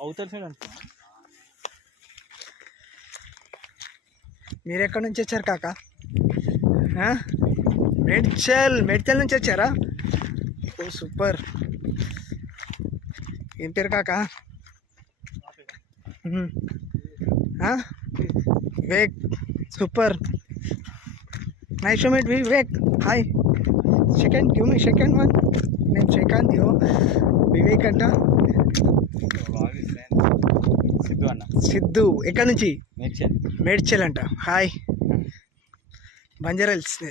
అవతల సైడ్ అనుకున్నా. మీరు ఎక్కడి నుంచి వచ్చారు కాకా? మేడ్చల్ నుంచి వచ్చారా? ఓ సూపర్. ఏం పేరు కాకా? Vivek. Super. Nice to meet Vivek. Hi. Second give me second one. నేను శ్రీకాంత్. వివేక్ అంట. సిద్ధు అన్న. సిద్ధు. ఎక్కడి నుంచి? మేడ్చల్. మేడ్చల్ అంట. హాయ్. బంజారా హిల్స్.